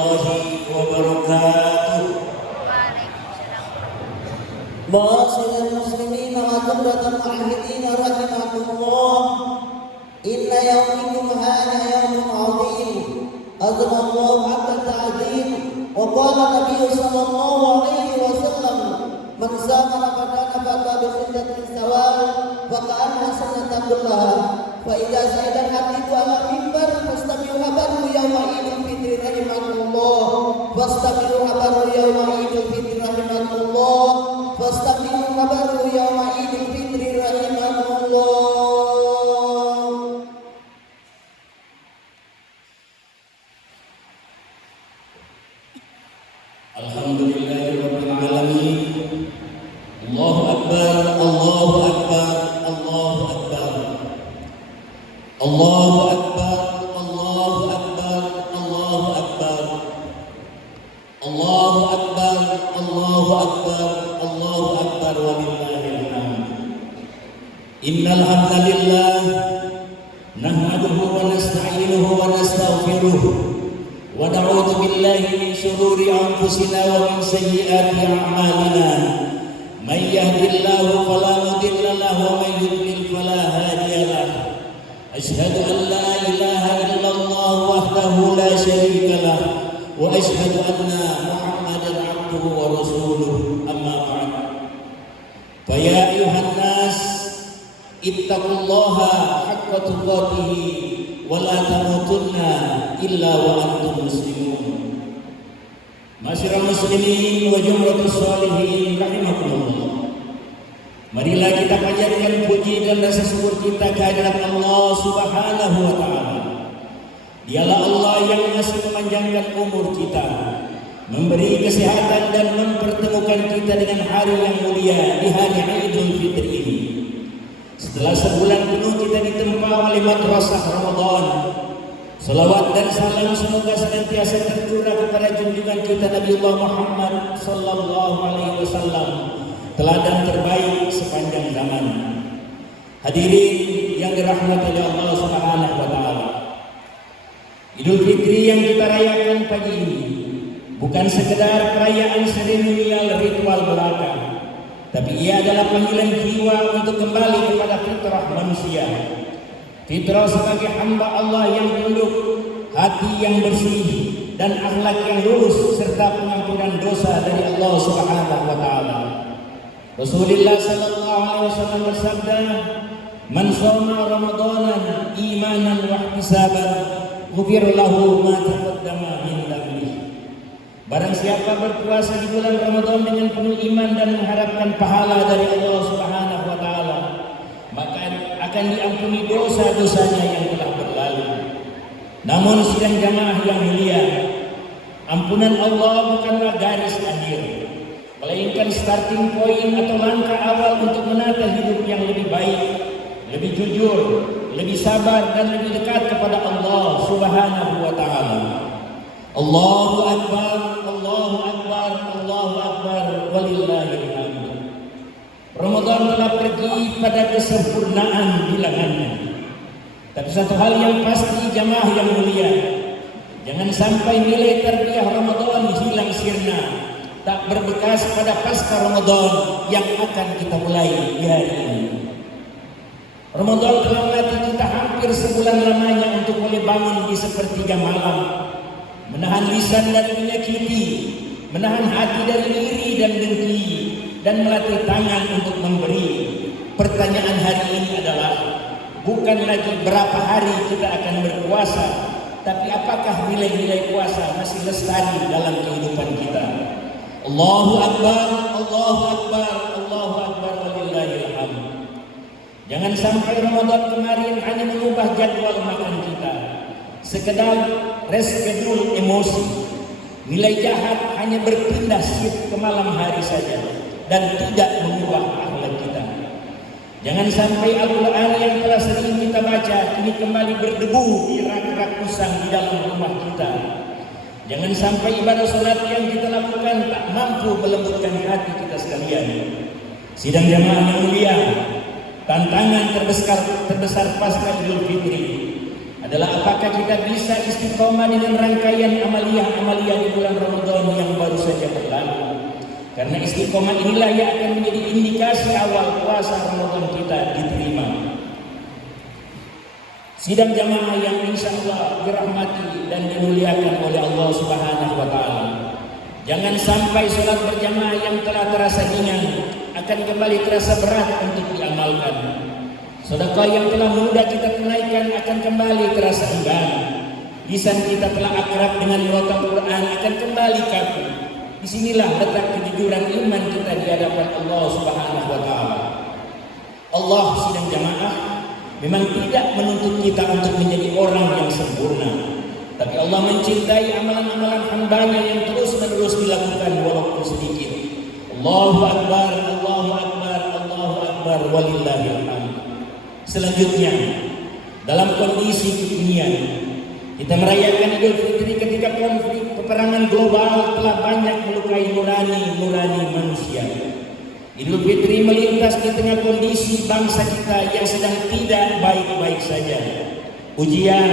warahmatullahi wabarakatuh. Ma'asyiral muslimin wa jumlatal mu'ahidin rahimakumullah. Inna yawmikum hadha yawmun 'azim. Azza Allahu 'ala ta'zim. Wa qala Nabi sallallahu alaihi wasallam, "Man sama Ramadana faqad bi siddatin sawa' wa ka'anna sanatan kullaha." Fa idza sa'ida al-hadidu ala mimbar fastami'u habaru yawma idul fitri rahimakumullah. Fastami'u habaru yawma idul fitri rahimakumullah. Fastami'u habaru yawma idul fitri rahimakumullah. Alhamdulillahirabbil alamin. Allahu akbar, Allahu akbar, Allahu akbar. Allahu akbar, Allahu akbar, Allahu akbar. Allahu akbar, Allahu akbar, Allahu akbar walillahil hamd. Innal hamdalillah nahmaduhu wa nasta'inuhu wa nastaghfiruh wa na'udzu billahi min shururi anfusina wa min sayyiati a'malina. May yahdihillahu fala mudilla lahu wa may yudlil fala hadiya lahu. Asyhadu an la ilaha illallah wahdahu la syarika lah wa asyhadu anna Muhammadan abduhu wa rasuluh. Amma ba'd. Fa ya ayuhan nas ittaqullaha haqqa tuqatih wa la tamutunna illa wa antum muslimun. Masyiral muslimin wa jumlatus sholihin rahimakumullah. Marilah kita panjatkan puji dan rasa syukur kita kehadirat Allah Subhanahu wa taala. Dialah Allah yang masih memanjangkan umur kita, memberi kesehatan dan mempertemukan kita dengan hari yang mulia di hari Idul Fitri ini. Setelah sebulan penuh kita ditempa oleh madrasah Ramadan, salawat dan salam semoga senantiasa tercurah kepada junjungan kita Nabiullah Muhammad sallallahu alaihi wasallam, teladan terbaik sepanjang zaman. Hadirin yang dirahmati oleh Allah Subhanahu wa taala. Idul Fitri yang kita rayakan pagi ini bukan sekedar perayaan seremonial ritual belaka, tapi ia adalah panggilan jiwa untuk kembali kepada fitrah manusia. Fitrah sebagai hamba Allah yang tunduk, hati yang bersih, dan akhlak yang lurus serta pengampunan dosa dari Allah Subhanahu wa taala. Rasulullah sallallahu alaihi wasallam bersabda, "Man shoma Ramadanan imanan wa ihtisaban, ghufira lahu ma taqaddama min dhanbihi." Barang siapa berpuasa di bulan Ramadan dengan penuh iman dan mengharapkan pahala dari Allah Subhanahu wa taala, maka akan diampuni dosa-dosanya yang telah berlalu. Namun sidang jamaah yang mulia, ampunan Allah bukanlah garis akhir, melainkan starting point atau langkah awal untuk menata hidup yang lebih baik, lebih jujur, lebih sabar dan lebih dekat kepada Allah Subhanahu wa taala. Allahu akbar, Allahu akbar, Allahu akbar walillahil hamd. Ramadan telah pergi pada kesempurnaan bilangannya. Tapi satu hal yang pasti jamaah yang mulia, jangan sampai nilai tarbiyah Ramadan hilang sirna, tak berbekas pada pasca Ramadan yang akan kita mulai di hari ini. Ramadan telah melatih kita hampir sebulan lamanya untuk mulai bangun di sepertiga malam, menahan lisan dari menyakiti, menahan hati dari iri dan dengki, dan melatih tangan untuk memberi. Pertanyaan hari ini adalah bukan lagi berapa hari kita akan berpuasa, tapi apakah nilai-nilai puasa masih lestari dalam kehidupan kita. Allahu akbar, Allahu akbar, Allahu akbar walillahil hamd. Jangan sampai Ramadan kemarin hanya mengubah jadwal makan kita, sekedar reschedule emosi. Nilai jahat hanya berpindah shift ke malam hari saja dan tidak mengubah akhlak kita. Jangan sampai Al-Quran yang telah sering kita baca kini kembali berdebu di rak-rak usang di dalam rumah kita. Jangan sampai ibadah salat yang kita lakukan tak mampu melembutkan hati kita sekalian. Sidang jamaah yang mulia, tantangan terbesar pasca Idul Fitri adalah apakah kita bisa istiqomah dengan rangkaian amaliyah-amaliyah di bulan Ramadan yang baru saja berlalu. Karena istiqomah inilah yang akan menjadi indikasi awal puasa Ramadan kita diterima. Sidang jamaah yang insya Allah dirahmati dan dimuliakan oleh Allah Subhanahu wa Ta'ala. Jangan sampai sholat berjamaah yang telah terasa ringan akan kembali terasa berat untuk diamalkan. Sedekah yang telah mudah kita tunaikan akan kembali terasa enggan. Lisan kita telah akrab dengan merotal Quran akan kembali kaku. Disinilah letak kejujuran iman kita di hadapan Allah Subhanahu wa Ta'ala. Allah sidang jamaah memang tidak menuntut kita untuk menjadi orang yang sempurna, tapi Allah mencintai amalan-amalan hambanya yang terus-menerus dilakukan walaupun sedikit. Allahu Akbar, Allahu Akbar, Allahu Akbar, walillahil hamd. Selanjutnya, dalam kondisi kekinian, kita merayakan Idul Fitri ketika konflik peperangan global telah banyak melukai nurani manusia. Idul Fitri melintas di tengah kondisi bangsa kita yang sedang tidak baik-baik saja. Ujian,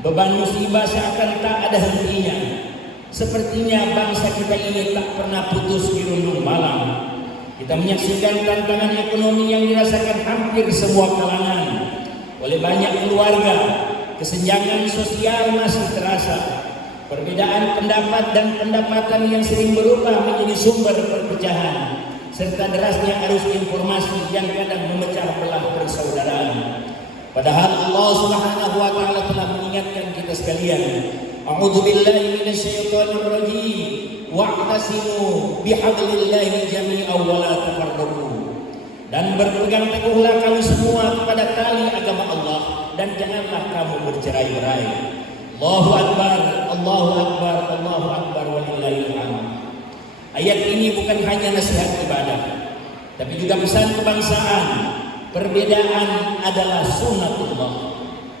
beban musibah seakan tak ada hentinya. Sepertinya bangsa kita ini tak pernah putus dirundung malam. Kita menyaksikan tantangan ekonomi yang dirasakan hampir semua kalangan. Oleh banyak keluarga, kesenjangan sosial masih terasa. Perbedaan pendapat dan pendapatan yang sering berubah menjadi sumber perpecahan, serta derasnya arus informasi yang kadang memecah belah persaudaraan. Padahal Allah Subhanahu wa Ta'ala telah mengingatkan kita sekalian, A'udzu billahi minasyaitonir rajim, wa'tasimu bihablillahi jami'an wa la tafarraqu. Dan berpegang teguhlah kamu semua kepada tali agama Allah dan janganlah kamu bercerai-berai. Allahu Akbar, Allahu Akbar, Allahu Akbar, walillahil hamd. Ayat ini bukan hanya nasihat ibadah, tapi juga pesan kebangsaan. Perbedaan adalah sunnatullah,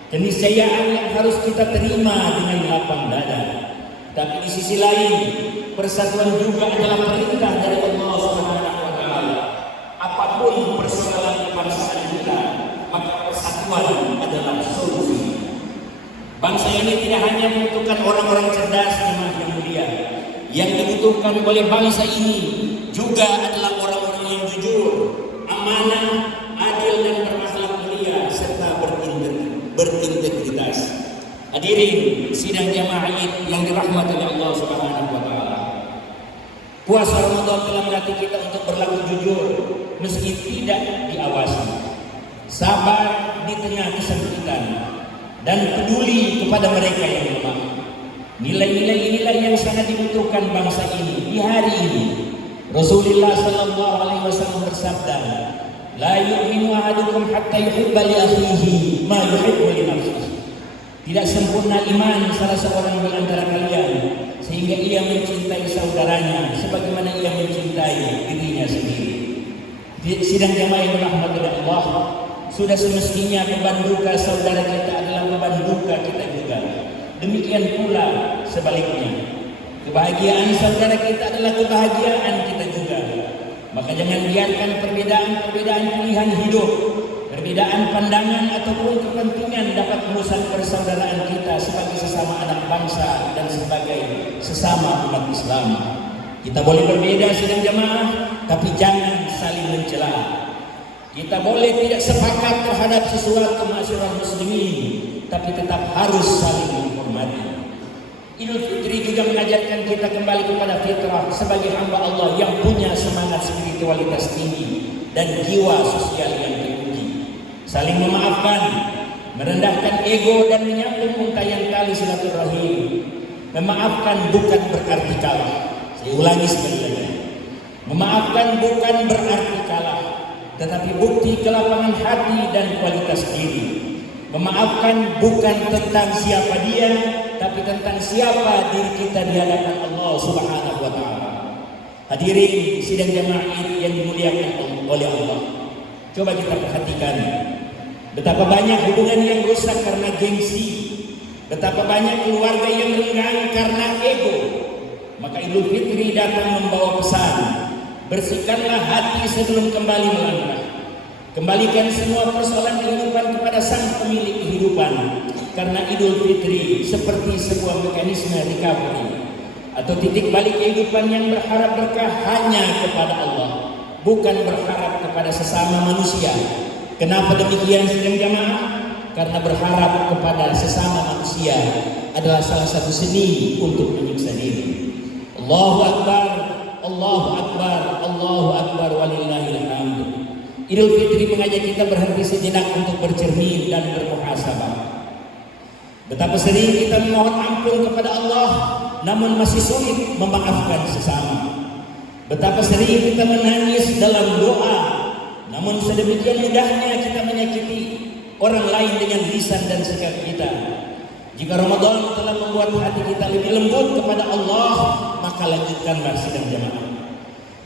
keniscayaan yang harus kita terima dengan lapang dada. Tapi di sisi lain, persatuan juga adalah perintah dari Allah Subhanahu wa Ta'ala. Apapun persoalan kebangsaan kita, maka persatuan adalah solusi. Bangsa ini tidak hanya membutuhkan orang-orang cerdas yang mulia. Yang dibutuhkan oleh bangsa ini juga adalah orang-orang yang jujur, amanah, adil dan berakhlak mulia serta berintegritas. Hadirin sidang jamaah yang dirahmati oleh Allah Subhanahu wa Ta'ala. Puasa Ramadan telah melatih kita untuk berlaku jujur meski tidak diawasi, sabar di tengah kesempitan, dan peduli kepada mereka yang lemah. Nilai-nilai inilah yang sangat dibutuhkan bangsa ini di hari ini. Rasulullah sallallahu alaihi wasallam bersabda, "La yu'minu ahadukum hatta yuhibba li akhihi ma yuhibbu li nafsihi." Tidak sempurna iman salah seorang di antara kalian sehingga ia mencintai saudaranya sebagaimana ia mencintai dirinya sendiri. Sidang jamaah yang dirahmati Allah, sudah semestinya beban duka saudara kita adalah beban duka kita juga. Demikian pula sebaliknya, kebahagiaan saudara kita adalah kebahagiaan kita juga. Maka jangan biarkan perbedaan pilihan hidup, perbedaan pandangan ataupun kepentingan dapat merusak persaudaraan kita sebagai sesama anak bangsa dan sebagai sesama umat Islam. Kita boleh berbeda sidang jamaah, tapi jangan saling mencela. Kita boleh tidak sepakat terhadap sesuatu masyarakat muslimin, tapi tetap harus saling menghormati. Idul Fitri juga mengajarkan kita kembali kepada fitrah sebagai hamba Allah yang punya semangat spiritualitas tinggi dan jiwa sosial yang tinggi. Saling memaafkan, merendahkan ego dan menyambung untayan tali silaturahim. Memaafkan bukan berarti kalah. Saya ulangi sekali lagi. Memaafkan bukan berarti kalah, tetapi bukti kelapangan hati dan kualitas diri. Memaafkan bukan tentang siapa dia, tapi tentang siapa diri kita di hadapan Allah Subhanahu wa Ta'ala. Hadirin sidang jamaah yang dimuliakan oleh Allah, coba kita perhatikan betapa banyak hubungan yang rusak karena gengsi, betapa banyak keluarga yang renggang karena ego. Maka Idul Fitri datang membawa pesan, bersihkanlah hati sebelum kembali melangkah. Kembalikan semua persoalan kehidupan kepada sang pemilik kehidupan. karena Idul Fitri seperti sebuah mekanisme recovery atau titik balik kehidupan yang berharap berkah hanya kepada Allah, bukan berharap kepada sesama manusia. Kenapa demikian sidang jamaah? Karena berharap kepada sesama manusia adalah salah satu seni untuk menyiksa diri. Allahu Akbar, Allahu Akbar, Allahu Akbar, walillahil hamd. Idul Fitri mengajak kita berhenti sejenak untuk bercermin dan bermuhasabah. Betapa sering kita memohon ampun kepada Allah, namun masih sulit memaafkan sesama. Betapa sering kita menangis dalam doa, namun sedemikian mudahnya kita menyakiti orang lain dengan lisan dan sikap kita. Jika Ramadan telah membuat hati kita lebih lembut kepada Allah, maka lanjutkanlah sidang jamaah.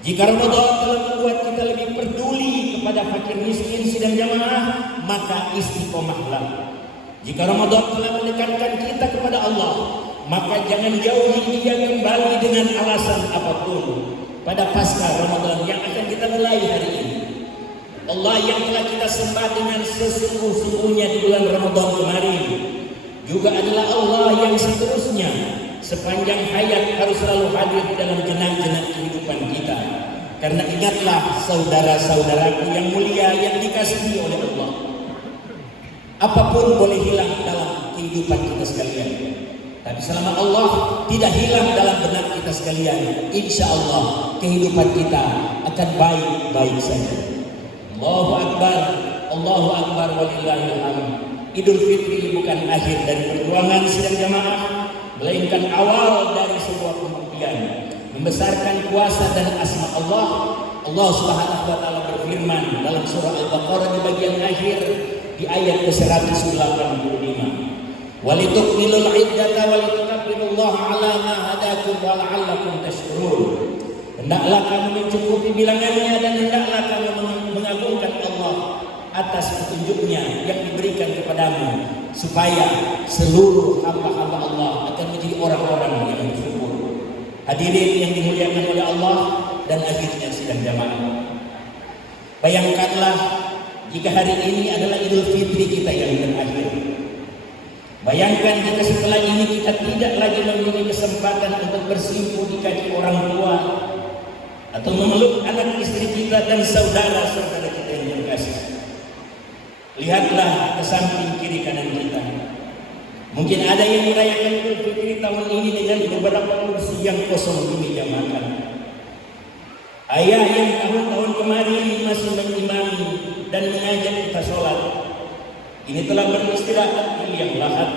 Jika Ramadan telah membuat kita lebih peduli kepada fakir miskin sidang jamaah, maka istiqomahlah. Jika Ramadan telah mendekatkan kita kepada Allah, maka jangan jauhi dia kembali dengan alasan apapun pada pasca Ramadan yang akan kita mulai hari ini. Allah yang telah kita sembah dengan sesungguh-sungguhnya di bulan Ramadan kemarin juga adalah Allah yang seterusnya sepanjang hayat harus selalu hadir di dalam jenang-jenang kehidupan kita. Karena ingatlah saudara-saudaraku yang mulia yang dikasihi oleh Allah, apapun boleh hilang dalam kehidupan kita sekalian, tapi selama Allah tidak hilang dalam benak kita sekalian, insya Allah kehidupan kita akan baik-baik saja. Allahu Akbar, Allahu Akbar, walillahil hamd. Idul Fitri bukan akhir dari perjuangan sidang jamaah, melainkan awal dari sebuah pembuktian membesarkan kuasa dan asma Allah. Allah Subhanahu wa taala berfirman dalam surah Al-Baqarah di bagian akhir di ayat ke-185, walitukmilul iddata walitukabbirullaha ala ma hadakum wa la'allakum tashkurun. Hendaklah kamu mencukupi bilangannya dan hendaklah kamu mengagungkan Allah atas petunjuknya yang diberikan kepadamu, supaya seluruh hamba-hamba Allah akan menjadi orang-orang yang bersyukur. Hadirin yang dimuliakan oleh Allah dan akhirnya sidang jamaah, bayangkanlah jika hari ini adalah Idul Fitri kita yang terakhir. Bayangkan jika setelah ini kita tidak lagi memiliki kesempatan untuk bersimpuh di kaki orang tua atau memeluk anak istri kita dan saudara-saudara kita yang terkasih. Lihatlah ke samping kiri kanan kita. Mungkin ada yang merayakan Idul Fitri tahun ini dengan beberapa kursi yang kosong di meja makan. Ayah yang tahun-tahun kemarin masih mengimami dan mengajak kita sholat, ini telah beristirahat di liang lahat.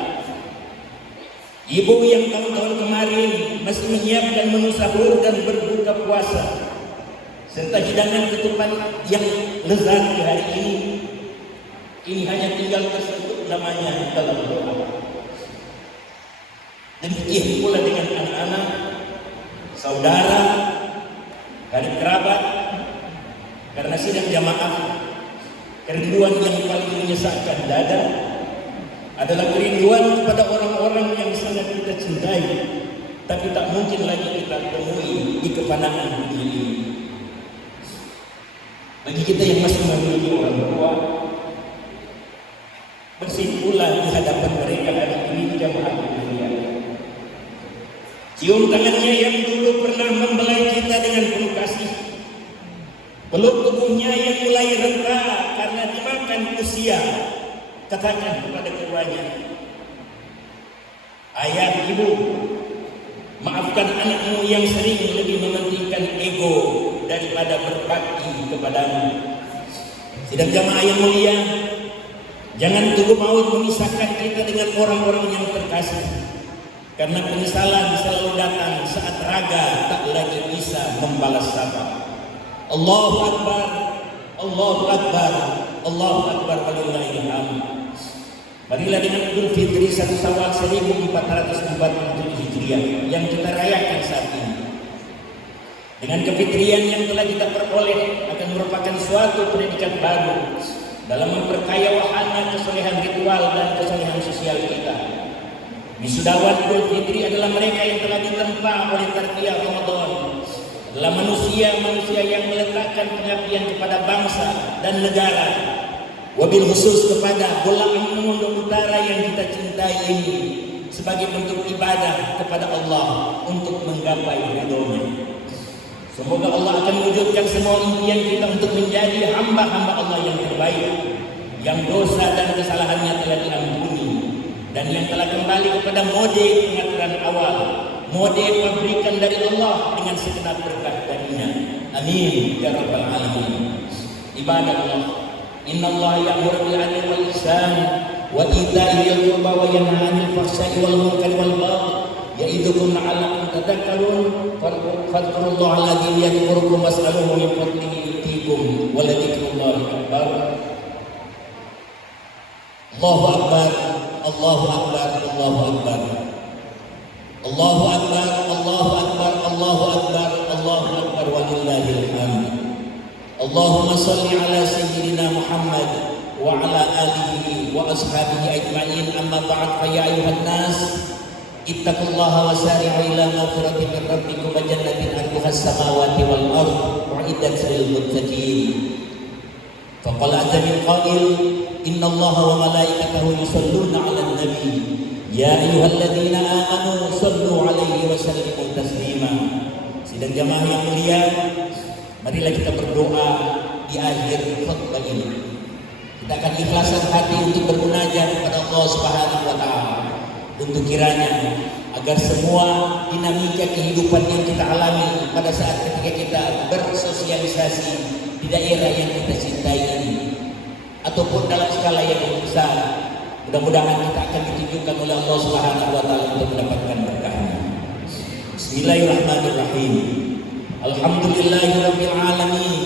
Ibu yang tahun-tahun kemarin masih menyiapkan menu sahur dan berbuka puasa, serta hidangan ketupat yang lezat di hari ini hanya tinggal tersebut namanya dalam doa. Demikian pula dengan anak-anak, saudara, karib kerabat. Karena sidang jamaah, kerinduan yang paling menyesakkan dada adalah kerinduan kepada orang-orang yang sangat kita cintai, tapi tak mungkin lagi kita temui di kepanangan dunia ini. Bagi kita yang masih memiliki orang tua, bersimpulah di hadapan mereka hari ini jamaah dunia. Cium tangannya yang dulu pernah membelai kita dengan penuh kasih. Peluk tubuhnya yang mulai renta karena dimakan usia. Katakan kepada keduanya, ayah, ibu, maafkan anakmu yang sering lebih mementingkan ego daripada berbakti kepadamu. Sidang jamaah yang mulia, jangan tunggu maut memisahkan kita dengan orang-orang yang terkasih. Karena penyesalan selalu datang saat raga tak lagi bisa membalas sapa. Allahu Akbar, Allahu Akbar, Allahu Akbar, walillahil hamd. Marilah dengan Idul Fitri 1 Syawal 1447 Hijriah yang kita rayakan saat ini, dengan kefitrian yang telah kita peroleh, akan merupakan suatu predikat baru dalam memperkaya wahana kesolehan ritual dan kesolehan sosial kita. Wisudawan Idul Fitri adalah mereka yang telah ditempa oleh tarbiyah Ramadan, adalah manusia-manusia yang meletakkan pengabdian kepada bangsa dan negara wabil khusus kepada belahan Lombok Utara yang kita cintai ini sebagai bentuk ibadah kepada Allah untuk menggapai ridhonya. Semoga Allah akan mewujudkan semua impian kita untuk menjadi hamba-hamba Allah yang terbaik, yang dosa dan kesalahannya telah diampuni, dan yang telah kembali kepada mode pengaturan awal, mode pabrikan dari Allah dengan segenap berkah darinya. Amin ya rabbal alamin. Ibadah Allah, innallaha ya'muru bil 'adli wal ihsan wa ita'i dzil qurba wa yanha 'anil fahsya'i wal munkari wal baghi ya'idukum la'allakum tadhakkarun. Fadhkurullaha alladzi yadhkurukum was'aluhu min fadlihi yu'tikum wa ladhikrullahi akbar. Allahu akbar, Allahu akbar, Allahu akbar. Allahu akbar, Allahu akbar, Allahu akbar, Allahu akbar walillahil hamd. Allahumma shalli ala sayyidina Muhammad wa ala alihi wa ashabihi ajma'in. Amma ba'd, fa ya ayuhan nas ittaqullaha wa sari'u ila maghfiratin min rabbikum wa jannatin 'arduha as-samawati wal ardh u'iddat lil muttaqin. Faqala azza min qail, innallaha wa malaikatahu yusholluna 'alan nabi ya ayyuhalladzina amanu shallu 'alaihi wa sallimu taslima. Sidang jamaah yang mulia, marilah kita berdoa di akhir khutbah ini. Kita akan ikhlaskan hati untuk bermunajat kepada Allah Subhanahu wa taala, untuk kiranya agar semua dinamika kehidupan yang kita alami pada saat ketika kita bersosialisasi di daerah yang kita cintai ini ataupun dalam skala yang lebih besar, mudah-mudahan kita akan ditunjukkan oleh Allah Subhanahu wa taala untuk mendapatkan berkahnya. Bismillahirrahmanirrahim. Alhamdulillahirabbil alamin.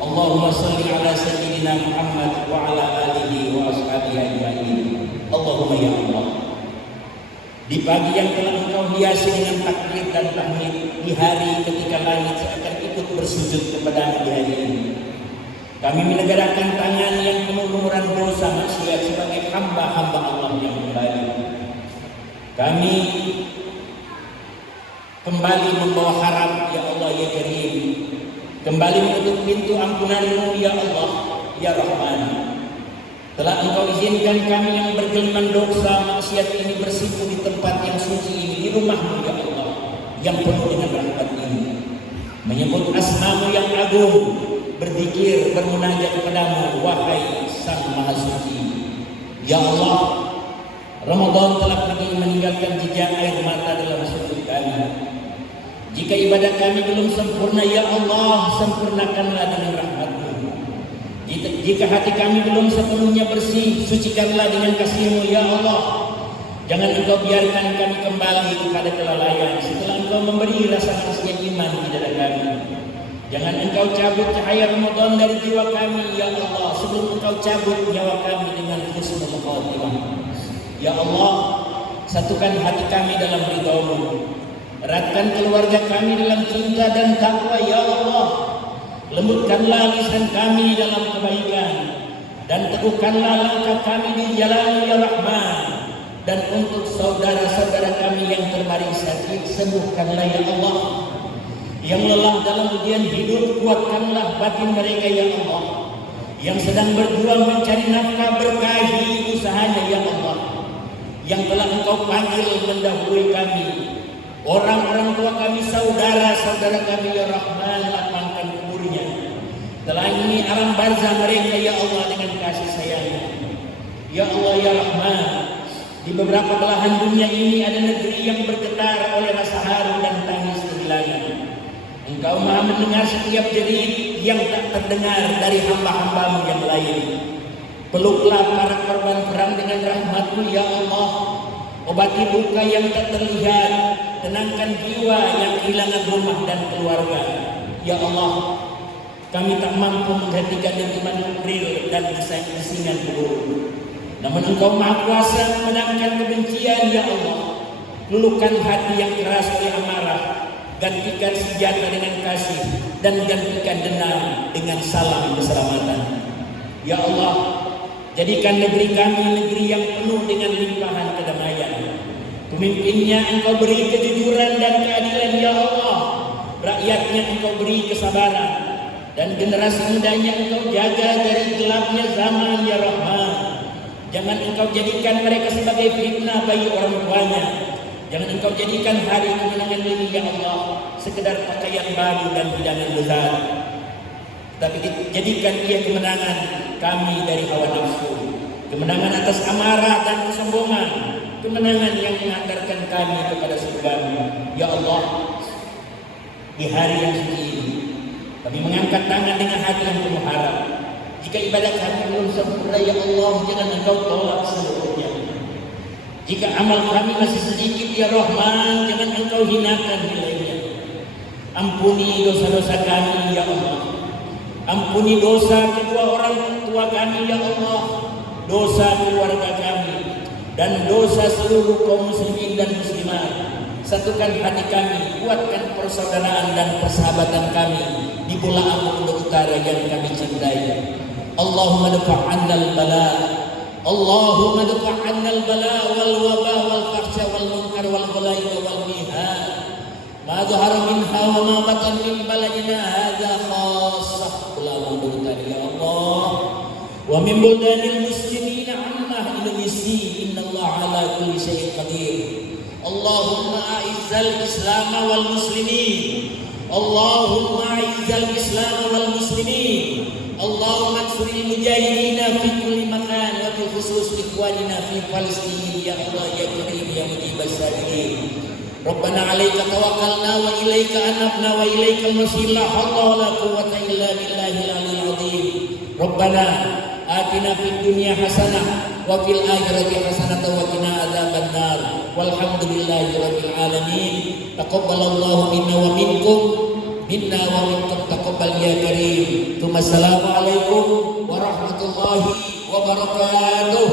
Allahumma shalli ala sayyidina Muhammad wa ala alihi wa ashabihi ajma'in. Allahumma ya Allah, di pagi yang telah Engkau hiasi dengan takbir dan tahmid, di hari ketika langit seakan ikut bersujud kepada di hari ini, kami menegakkan tangan yang penuh lumuran dosa maksiat sebagai hamba-hamba Allah yang kembali. Kami kembali membawa harap, ya Allah ya Karim, kembali menutup pintu ampunan-Mu ya Allah ya Rahman. Telah Engkau izinkan kami yang bergeliman dosa maksiat ini bersimpuh di tempat yang suci ini, di rumah-Mu ya Allah yang penuh dengan rahmat ini, menyebut asma-Mu yang agung, berzikir, bermunajat kepadamu, wahai Sang Maha Suci. Ya Allah, Ramadan telah pergi meninggalkan jejak air mata dalam sujud kami. Jika ibadah kami belum sempurna, ya Allah, sempurnakanlah dengan rahmat-Mu. Jika hati kami belum sepenuhnya bersih, sucikanlah dengan kasih-Mu, ya Allah. Jangan Engkau biarkan kami kembali kepada kelalaian setelah Engkau memberi rasa khasnya iman di dada kami. Jangan Engkau cabut cahaya Ramadan dari jiwa kami, ya Allah, sebelum Engkau cabut nyawa kami dengan husnul khatimah. Ya Allah, satukan hati kami dalam ridha-Mu, eratkan keluarga kami dalam cinta dan takwa, ya Allah. Lembutkanlah lisan kami dalam kebaikan, dan teguhkanlah langkah kami di jalan ya Rahman. Dan untuk saudara-saudara kami yang terbaring sakit, sembuhkanlah ya Allah. Yang lelah dalam ujian hidup, kuatkanlah batin mereka ya Allah. Yang sedang berjuang mencari nafkah, berkahi usahanya ya Allah. Yang telah Engkau panggil mendahului kami, orang-orang tua kami, saudara-saudara kami ya Rahman, lapangkan kuburnya. Telah ini alam barzah mereka ya Allah dengan kasih sayang-Mu. Ya Allah ya Rahman, di beberapa belahan dunia ini ada negeri yang bergetar oleh rasa haru dan tangis kehilangan. Engkau Maha mendengar setiap jerit yang tak terdengar dari hamba-hamba-Mu yang lain. Peluklah para korban perang dengan rahmat-Mu ya Allah. Obati luka yang tak terlihat, tenangkan jiwa yang kehilangan rumah dan keluarga. Ya Allah, kami tak mampu menghentikan dengkiman real dan kesingan buruk. Namun Engkau Maha Kuasa memenangkan kebencian ya Allah. Luluhkan hati yang keras oleh amarah, gantikan senjata dengan kasih, dan gantikan dendam dengan salam keselamatan. Ya Allah, jadikan negeri kami negeri yang penuh dengan limpahan kedamaian. Pemimpinnya Engkau beri kejujuran dan keadilan ya Allah. Rakyatnya Engkau beri kesabaran, dan generasi mudanya Engkau jaga dari gelapnya zaman ya Rahman. Jangan Engkau jadikan mereka sebagai fitnah bagi orang tuanya. Jangan Engkau jadikan hari kemenangan ini ya Allah sekedar pakaian baru dan hidangan lezat, tapi jadikan ia kemenangan kami dari hawa nafsu, kemenangan atas amarah dan kesombongan, kemenangan yang mengantarkan kami kepada surga-Mu ya Allah. Di hari yang suci ini kami mengangkat tangan dengan hati yang penuh harap. Jika ibadat kami belum sempurna ya Allah, jangan Engkau tolak seluruhnya. Jika amal kami masih sedikit ya Rahman, jangan Engkau hinakan nilainya. Ampuni dosa-dosa kami ya Allah. Ampuni dosa kedua orang tua kami ya Allah, dosa keluarga kami, dan dosa seluruh kaum muslimin dan muslimat. Satukan hati kami, kuatkan persaudaraan dan persahabatan kami di belahan bumi utara yang kami cintai. Allahumma dafa' 'annal bala, Allahumma dafa' 'annal bala wal waba wal fahsya wal munkar wal ghulai wal mihad ma dhahara minha wa ma batan min baladina hadza khassah belahan bumi utara ya Allah, wa min buldanil muslimin amma Indonesia. Innallaha ala kulli syai'in qadir. Allahumma a'izzal Islam wal muslimin, Allahumma a'izzal Islam wal muslimin, Allahumma ansuril mujahidina fi kulli makan wa bil khusus ikhwanina fi Palestin ya Allah ya Karim ya mujibas sa'irin. Rabbana 'alaika tawakkalna wa ilaika anabna wa ilaikal masir, la haula wa la quwwata illa billahil aliyyil 'azim. Rabbana atina fid dunya hasanah wa fil akhirati hasanah wa qina adzabannar. Walhamdulillahi rabbil alamin. Taqabbalallahu minna wa minkum, minna wa minkum taqabbal ya karim. Assalamualaikum warahmatullahi wabarakatuh.